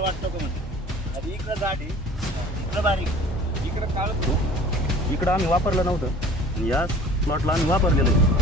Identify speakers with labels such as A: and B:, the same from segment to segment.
A: इकडं जाडी इकडं बारीक.
B: इकडं काळ
C: इकडं आम्ही वापरलं नव्हतं. आणि या प्लॉटला आम्ही वापरलेलं आहे.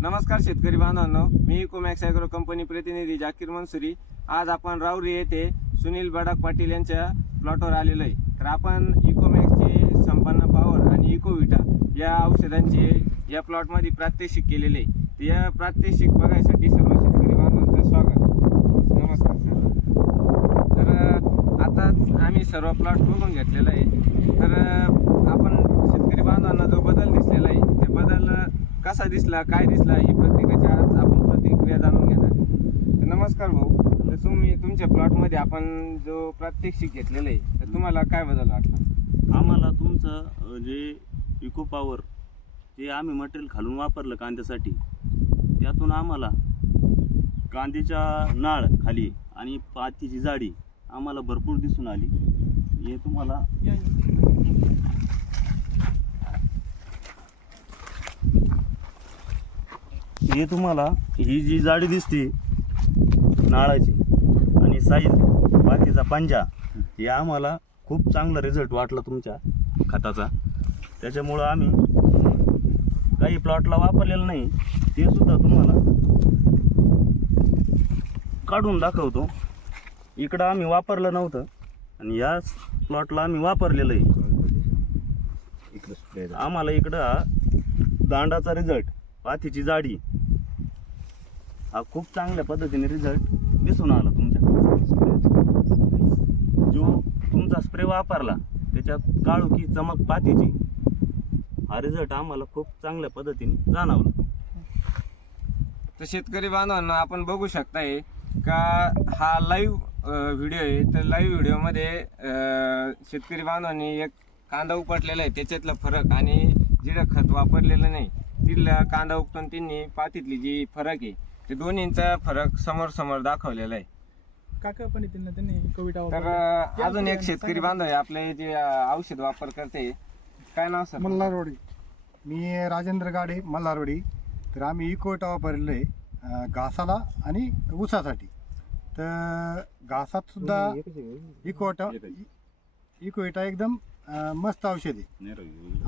B: नमस्कार शेतकरी बांधवांनो. मी इकोमॅक्स ॲग्रो कंपनी प्रतिनिधी जाकीर मनसुरी. आज आपण राऊरी येथे सुनील बडाक पाटील यांच्या प्लॉटवर आलेलो आहे. तर आपण इकोमॅक्सचे संपन्न पॉवर आणि इकोविटा या औषधांचे या प्लॉटमध्ये प्रात्यक्षिक केलेले आहे तर या प्रात्यक्षिक बघायसाठी सर्व शेतकरी बांधवांचं स्वागत. नमस्कार सर. तर आताच आता आम्ही सर्व प्लॉट बघून घेतलेला आहे. तर आपण शेतकरी बांधवांना जो बदल दिसलेला आहे ते बदल कसा दिसला काय दिसला ही प्रत्येकाच्या आज आपण प्रतिक्रिया जाणून घेणार तर नमस्कार भाऊ. तर तुम्ही तुमच्या प्लॉटमध्ये आपण जो प्रात्यक्षिक घेतलेलं आहे तर तुम्हाला काय बदल वाटला?
C: आम्हाला तुमचं जे इको पॉवर जे आम्ही मटेरियल खालून वापरलं कांद्यासाठी त्यातून आम्हाला कांद्याच्या नाळ खाली आणि पातीची जाडी आम्हाला भरपूर दिसून आली. हे तुम्हाला हे तुम्हाला ही जी जाडी दिसते नाळाची आणि साईज पातीचा पंजा हे आम्हाला खूप चांगला रिझल्ट वाटला तुमच्या खताचा. त्याच्यामुळं आम्ही काही प्लॉटला वापरलेलं नाही. ते सुद्धा तुम्हाला काढून दाखवतो. इकडं आम्ही वापरलं नव्हतं. आणि या प्लॉटला आम्ही वापरलेलं आहे.
A: इकडं
C: आम्हाला इकडं दांडाचा रिझल्ट पाथीची जाडी. हा खूप चांगल्या पद्धतीने रिझल्ट दिसून आला तुमच्या. जो तुमचा स्प्रे वापरला त्याच्यात काळू की चमक पातीची. हा रिझल्ट आम्हाला खूप चांगल्या पद्धतीने जाणवला.
B: तर शेतकरी बांधवांना आपण बघू शकताय का हा लाईव्ह व्हिडिओ आहे. तर लाईव्ह व्हिडिओमध्ये अं, शेतकरी बांधवांनी एक कांदा उपटलेला आहे. त्याच्यातला फरक आणि जिडं खत वापरलेलं नाही. तिथला कांदा उपटून त्यांनी पातीतली जी फरक आहे ते दोन्हींचा फरक समोर समोर दाखवलेला आहे.
D: काका पण त्यांनी?
B: तर अजून एक शेतकरी बांधव आहे. आपले जे औषध वापर करते काय नाव सर?
E: मल्हारवाडी. मी राजेंद्र गाडे मल्हारवाडी. तर आम्ही इकोटा वापरलेलं आहे घासाला आणि ऊसासाठी. तर घासात सुद्धा इकोटा इकोइटा एकदम मस्त औषध आहे.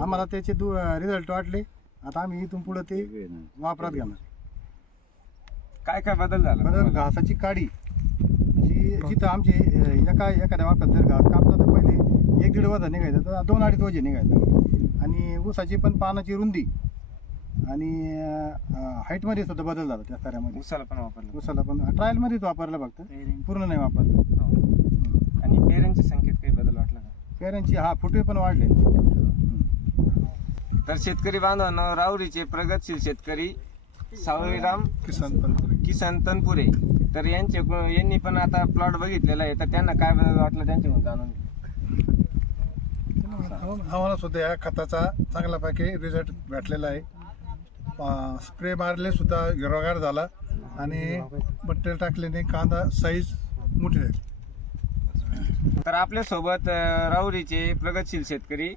E: आम्हाला त्याचे दु रिझल्ट वाटले. आता आम्ही इथून पुढं ते वापरात घेणार.
B: काय काय बदल झाला?
E: बरं घासाची काडी. जी जिथं आमचे एका एखाद्या वापरात जर घास कापला तर पहिले एक दीड वजा निघायचं तर दोन अडीच वजे निघायचं. आणि ऊसाची पण पानाची रुंदी आणि हाईटमध्ये सुद्धा बदल झाला त्या साऱ्यामध्ये.
B: उसाला पण वापरलं.
E: ऊसाला पण ट्रायलमध्येच वापरलं फक्त. पूर्ण नाही वापरलं.
B: हो. आणि पेरेंटच्या संख्येत काही बदल वाटला का?
E: पेरांची हा फुटवे पण वाढले.
B: तर शेतकरी बांधवांनो राऊरीचे प्रगतशील शेतकरी सावळीराम
E: किसान तंत्र
B: किसन तनपुरे. तर यांचे यांनी पण आता प्लॉट बघितलेला आहे. तर त्यांना काय बदल वाटलं त्यांच्याकडून जाणून.
E: आम्हाला सुद्धा या खताचा चांगल्यापैकी रिझल्ट भेटलेला आहे. स्प्रे मारले सुद्धा हिरवागार झाला आणि मटेरियल टाकल्याने कांदा साईज मोठी झाली.
B: तर आपल्यासोबत राऊरीचे प्रगतशील शेतकरी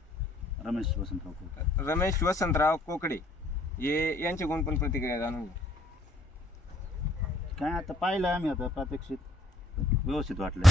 C: रमेश वसंतराव कोकण
B: रमेश वसंतराव कोकडे. हे यांचे गुण पण प्रतिक्रिया जाणून
A: काय आता पाहिलं आम्ही आता प्रात्यक्षिक.
C: व्यवस्थित वाटलं